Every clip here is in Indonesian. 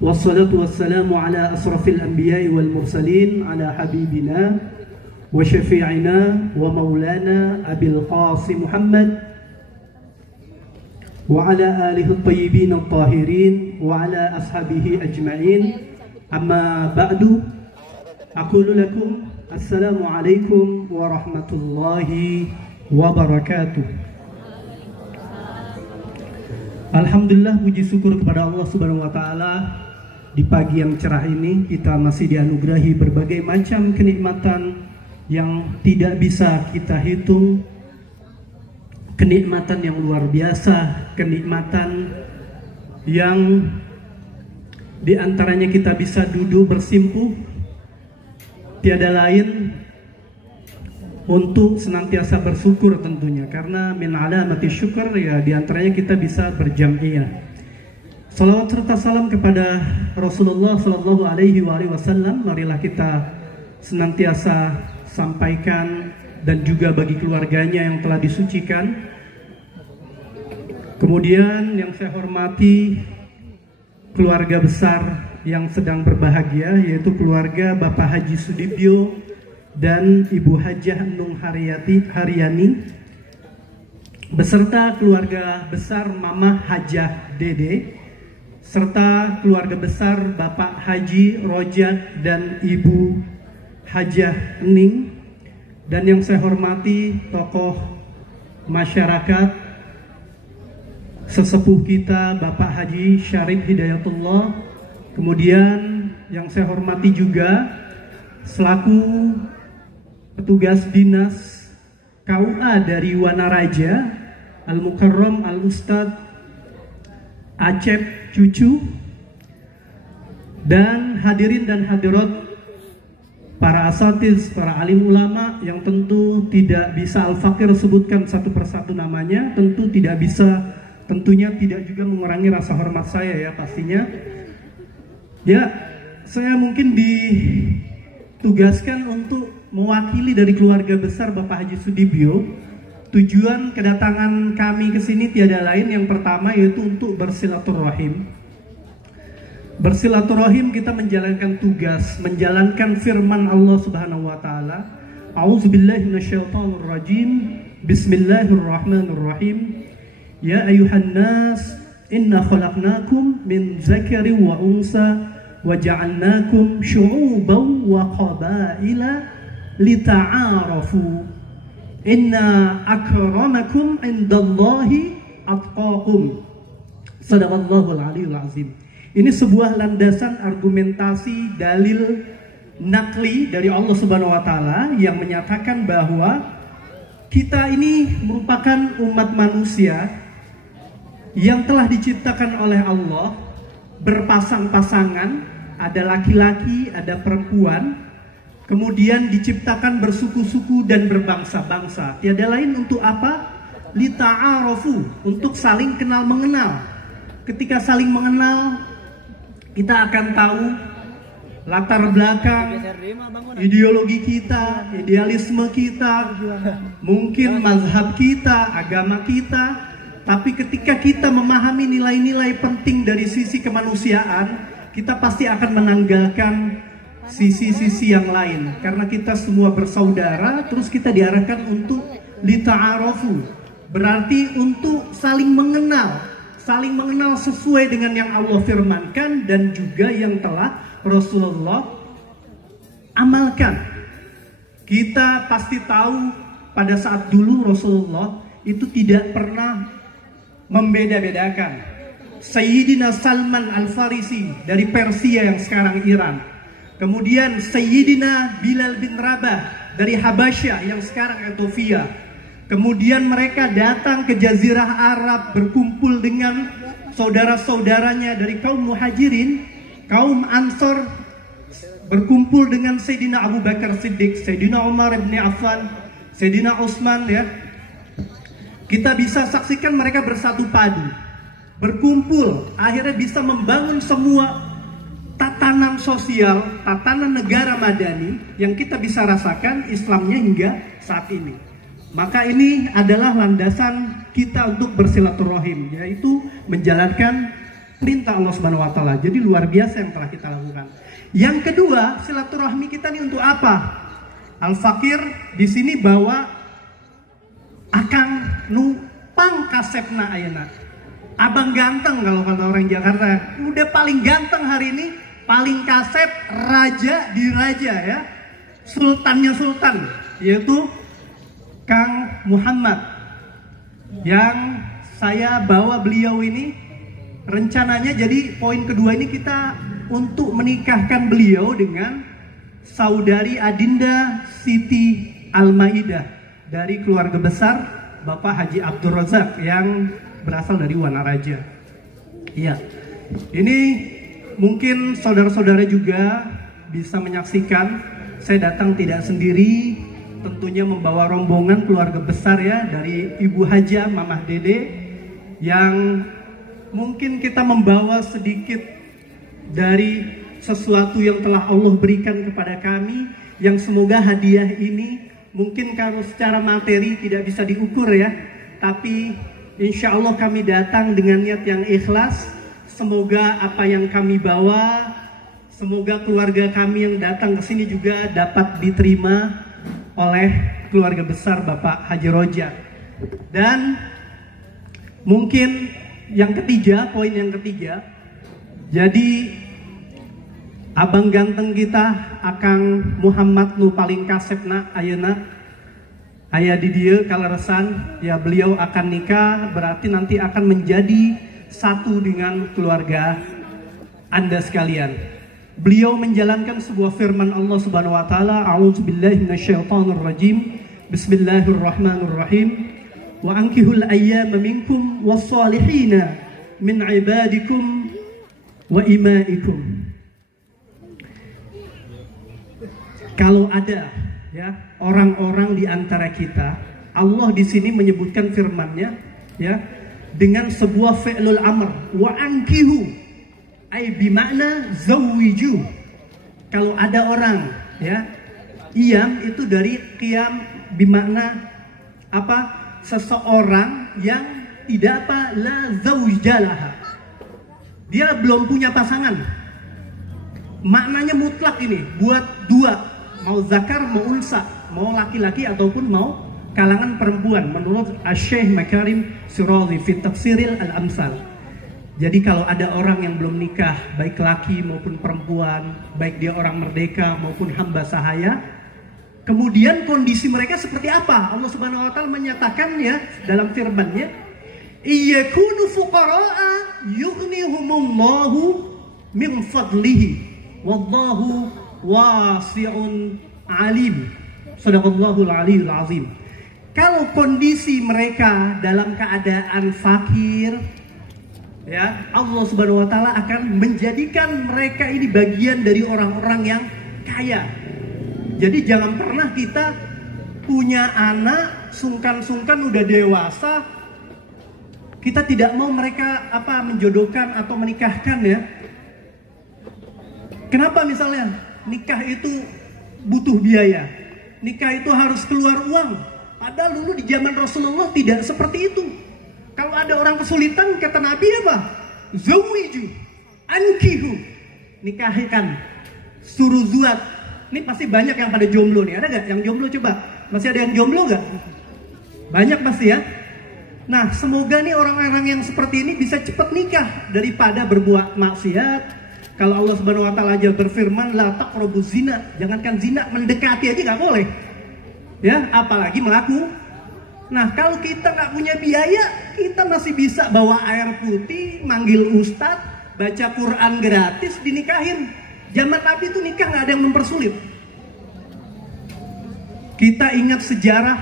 Wassalatu wassalamu ala asrafil anbiya'i wal mursalin ala habibina wa syafi'ina wa maulana Abil Qasim Muhammad wa ala alihi at-tayyibin at-tahirin wa ala ashabihi ajma'in. Amma ba'du, aqulu lakum assalamu alaikum warahmatullahi wabarakatuh. Alhamdulillah, puji syukur kepada Allah Subhanahu wa taala. Di pagi yang cerah ini kita masih dianugerahi berbagai macam kenikmatan yang tidak bisa kita hitung. Kenikmatan yang luar biasa, kenikmatan yang diantaranya kita bisa duduk bersimpuh, tiada lain untuk senantiasa bersyukur tentunya, karena min alamati syukur ya diantaranya kita bisa berjam'iyah. Salawat serta salam kepada Rasulullah Sallallahu Alaihi Wasallam. Marilah kita senantiasa sampaikan, dan juga bagi keluarganya yang telah disucikan. Kemudian yang saya hormati keluarga besar yang sedang berbahagia, yaitu keluarga Bapak Haji Sudibyo dan Ibu Hajah Nung Haryani, beserta keluarga besar Mama Hajah Dede, serta keluarga besar Bapak Haji Rojak dan Ibu Hajah Ning. Dan yang saya hormati tokoh masyarakat, sesepuh kita Bapak Haji Syarif Hidayatullah. Kemudian yang saya hormati juga selaku petugas dinas KUA dari Wanaraja, Al-Mukarram Al-Ustadz Acep Cucu, dan hadirin dan hadirat para asatiz, para alim ulama yang tentu tidak bisa Al-Fakir sebutkan satu persatu namanya, tentunya tidak juga mengurangi rasa hormat saya ya pastinya. Ya, saya mungkin ditugaskan untuk mewakili dari keluarga besar Bapak Haji Sudibyo. Tujuan kedatangan kami ke sini tiada lain, yang pertama yaitu untuk bersilaturahim. Bersilaturahim kita menjalankan tugas, menjalankan firman Allah Subhanahu wa taala. A'udzubillahi minasyaitonir rajim. Bismillahirrahmanirrahim. Ya ayuhan nas, inna khalaqnakum min zakarin wa unsa wa ja'alnakum syu'uban wa qabaila lita'arafu. Inna akramakum indallahi atqakum. Sadaqallahul aliyul azim. Ini sebuah landasan argumentasi dalil nakli dari Allah Subhanahu wa taala yang menyatakan bahwa kita ini merupakan umat manusia yang telah diciptakan oleh Allah berpasang-pasangan, ada laki-laki, ada perempuan. Kemudian diciptakan bersuku-suku dan berbangsa-bangsa. Tiada lain untuk apa? Lita'arafu, untuk saling kenal mengenal. Ketika saling mengenal, kita akan tahu latar belakang, ideologi kita, idealisme kita, mungkin mazhab kita, agama kita. Tapi ketika kita memahami nilai-nilai penting dari sisi kemanusiaan, kita pasti akan menanggalkan sisi-sisi yang lain, karena kita semua bersaudara. Terus kita diarahkan untuk lita'arafu, berarti untuk saling mengenal sesuai dengan yang Allah firmankan dan juga yang telah Rasulullah amalkan. Kita pasti tahu pada saat dulu Rasulullah itu tidak pernah membeda-bedakan. Sayyidina Salman Al-Farisi dari Persia yang sekarang Iran, kemudian Sayyidina Bilal bin Rabah dari Habasyah yang sekarang Ethiopia. Kemudian mereka datang ke Jazirah Arab berkumpul dengan saudara-saudaranya dari kaum Muhajirin, kaum Ansor, berkumpul dengan Sayyidina Abu Bakar Siddiq, Sayyidina Umar bin Affan, Sayyidina Utsman ya. Kita bisa saksikan mereka bersatu padu, berkumpul, akhirnya bisa membangun semua tatanan sosial, tatanan negara madani yang kita bisa rasakan Islamnya hingga saat ini. Maka ini adalah landasan kita untuk bersilaturahim, yaitu menjalankan perintah Allah Subhanahu wa taala. Jadi luar biasa yang telah kita lakukan. Yang kedua, silaturahmi kita nih untuk apa? Al-Fakir di sini bawa akang nu pangkasepna ayeuna. Abang ganteng kalau kata orang Jakarta. Udah paling ganteng hari ini, paling kasep, raja di raja ya. Sultannya sultan, yaitu Kang Muhammad. Yang saya bawa beliau ini rencananya jadi poin kedua ini kita untuk menikahkan beliau dengan saudari Adinda Siti Al-Maidah dari keluarga besar Bapak Haji Abdul Razak yang berasal dari Wanaraja. Iya, ini mungkin saudara-saudara juga bisa menyaksikan. Saya datang tidak sendiri, tentunya membawa rombongan keluarga besar ya dari Ibu Haja Mamah Dede, yang mungkin kita membawa sedikit dari sesuatu yang telah Allah berikan kepada kami, yang semoga hadiah ini mungkin kalau secara materi tidak bisa diukur ya, tapi insya Allah kami datang dengan niat yang ikhlas. Semoga apa yang kami bawa, semoga keluarga kami yang datang ke sini juga dapat diterima oleh keluarga besar Bapak Haji Rojak. Dan mungkin yang ketiga, poin yang ketiga, jadi abang ganteng kita Akang Muhammad nu paling kasepna ayeuna aya di dieu kaleresan ya, beliau akan nikah, berarti nanti akan menjadi satu dengan keluarga Anda sekalian. Beliau menjalankan sebuah firman Allah Subhanahu wa taala, a'udzubillahi minasyaitonirrajim, bismillahirrahmanirrahim, wa ankihul ayyama minkum wassalihina min ibadikum wa imaikum. Kalau ada ya orang-orang di antara kita, Allah di sini menyebutkan firman-Nya ya dengan sebuah fi'lul amr, wa ankihu, ay bimakna zawwiju. Kalau ada orang ya, iyam itu dari qiyam bimakna apa? Seseorang yang tidak apa, la zawjalaha, dia belum punya pasangan. Maknanya mutlak ini, buat dua, mau zakar mau unsa, mau laki-laki ataupun mau kalangan perempuan, menurut Asy-Syaikh Makarim Sirazi fi Tafsiril Al-Amsal. Jadi kalau ada orang yang belum nikah, baik laki maupun perempuan, baik dia orang merdeka maupun hamba sahaya, kemudian kondisi mereka seperti apa? Allah Subhanahu wa taala menyatakan ya dalam firman-Nya, iyakunu fuqara'a yughnihumullahu min fadlihi wallahu wasi'un alim. Shadaqallahul aliyul azim. Kalau kondisi mereka dalam keadaan fakir ya, Allah Subhanahu wa taala akan menjadikan mereka ini bagian dari orang-orang yang kaya. Jadi jangan pernah kita punya anak sungkan-sungkan udah dewasa, kita tidak mau mereka apa menjodohkan atau menikahkan ya. Kenapa misalnya nikah itu butuh biaya, nikah itu harus keluar uang, padahal dulu di zaman Rasulullah tidak seperti itu. Kalau ada orang kesulitan, kata Nabi apa? Zawiju, ankihu, nikahkan, suruh zuat. Ini pasti banyak yang pada jomblo nih, ada gak yang jomblo? Coba, masih ada yang jomblo gak? Banyak pasti ya. Nah semoga nih orang-orang yang seperti ini bisa cepat nikah daripada berbuat maksiat. Kalau Allah Subhanahu wa taala aja berfirman la taqrabuz zina, jangankan zina, mendekati aja nggak boleh. Ya, apalagi melaku. Nah, kalau kita nggak punya biaya, kita masih bisa bawa air putih, manggil ustadz, baca Quran gratis, dinikahin. Zaman Nabi itu nikah nggak ada yang mempersulit. Kita ingat sejarah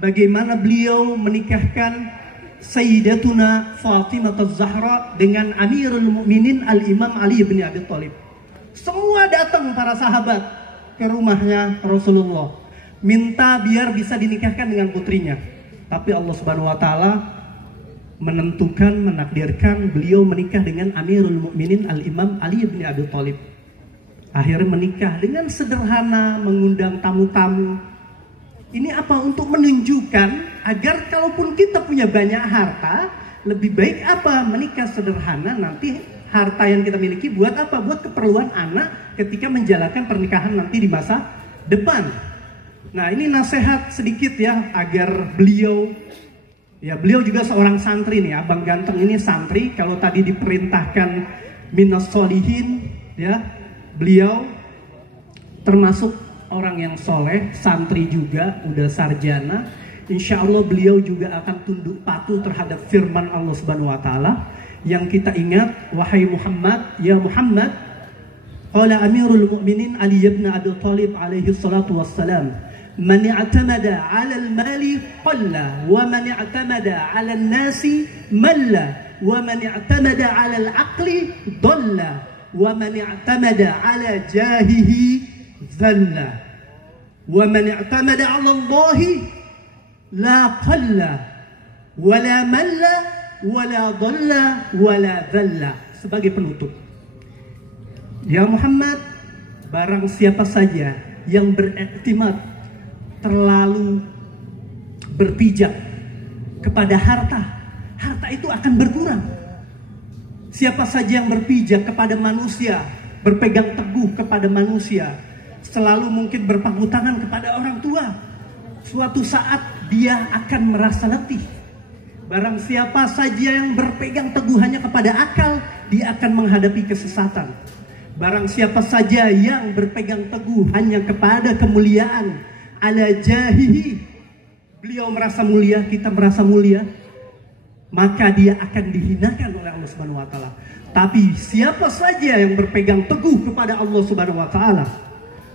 bagaimana beliau menikahkan Sayyidatuna Fatimah Az-Zahra dengan Amirul Mukminin Al-Imam Ali bin Abi Thalib. Semua datang para sahabat ke rumahnya Rasulullah, minta biar bisa dinikahkan dengan putrinya. Tapi Allah Subhanahu wa taala menentukan, menakdirkan beliau menikah dengan Amirul Mukminin Al-Imam Ali bin Abi Thalib. Akhirnya menikah dengan sederhana, mengundang tamu-tamu. Ini apa? Untuk menunjukkan agar kalaupun kita punya banyak harta, lebih baik apa? Menikah sederhana, nanti harta yang kita miliki buat apa? Buat keperluan anak ketika menjalankan pernikahan nanti di masa depan. Nah, ini nasihat sedikit ya agar beliau juga seorang santri nih, Abang Ganteng ini santri. Kalau tadi diperintahkan minas solihin, ya, beliau termasuk orang yang soleh, santri juga, udah sarjana. Insya Allah beliau juga akan tunduk patuh terhadap firman Allah Subhanahu Wa Taala yang kita ingat, wahai Muhammad, ya Muhammad, qala Amirul Mukminin Ali ibn Abi Thalib alaihi salatu wassalam, man i'tamada 'ala al-mali qalla wa man i'tamada 'ala an-nasi malla wa man i'tamada 'ala al-'aqli dhalla wa man i'tamada 'ala jahihi dhalla wa man i'tamada 'ala Allah la qalla wa la malla wa la dhalla wa la dhalla. Sebagai penutup, ya Muhammad, barang siapa saja yang beriktimat, terlalu berpijak kepada harta, harta itu akan berkurang. Siapa saja yang berpijak kepada manusia, berpegang teguh kepada manusia, selalu mungkin berpangku tangan kepada orang tua, suatu saat dia akan merasa letih. Barang siapa saja yang berpegang teguh hanya kepada akal, dia akan menghadapi kesesatan. Barang siapa saja yang berpegang teguh hanya kepada kemuliaan, ala jahihi, beliau merasa mulia, kita merasa mulia, maka dia akan dihinakan oleh Allah Subhanahu Wa Taala. Tapi siapa saja yang berpegang teguh kepada Allah Subhanahu Wa Taala,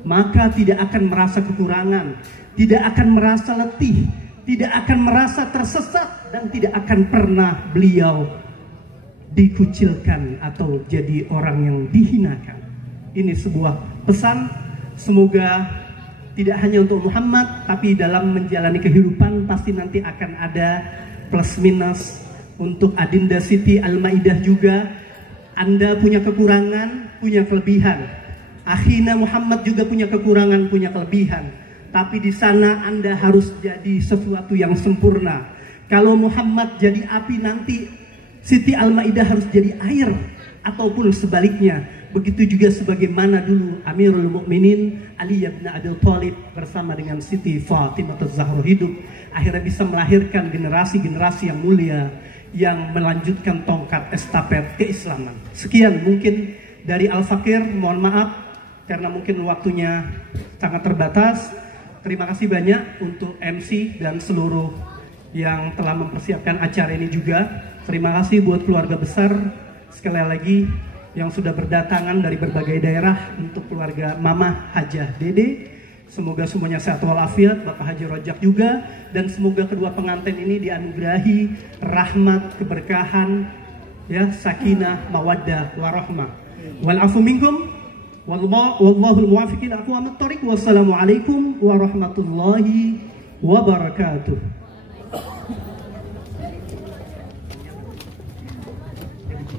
maka tidak akan merasa kekurangan, tidak akan merasa letih, tidak akan merasa tersesat, dan tidak akan pernah beliau dikucilkan atau jadi orang yang dihinakan. Ini sebuah pesan, semoga tidak hanya untuk Muhammad, tapi dalam menjalani kehidupan pasti nanti akan ada plus minus. Untuk Adinda Siti Al-Maidah juga, Anda punya kekurangan, punya kelebihan. Akhina Muhammad juga punya kekurangan, punya kelebihan. Tapi di sana Anda harus jadi sesuatu yang sempurna. Kalau Muhammad jadi api, nanti Siti Al-Maidah harus jadi air, ataupun sebaliknya. Begitu juga sebagaimana dulu Amirul Mukminin Ali bin Abi Thalib bersama dengan Siti Fatimah Az-Zahra hidup, akhirnya bisa melahirkan generasi-generasi yang mulia yang melanjutkan tongkat estafet keislaman. Sekian mungkin dari Al-Fakir, mohon maaf karena mungkin waktunya sangat terbatas. Terima kasih banyak untuk MC dan seluruh yang telah mempersiapkan acara ini juga. Terima kasih buat keluarga besar sekali lagi yang sudah berdatangan dari berbagai daerah, untuk keluarga Mama Hajah Dede. Semoga semuanya sehat walafiat, Bapak Haji Rojak juga, dan semoga kedua pengantin ini dianugerahi rahmat, keberkahan, ya, sakinah, mawaddah, warahmah. Wal afu minkum, wallahul muwafiq ila aqwamit thoriq. Wassalamualaikum warahmatullahi wabarakatuh.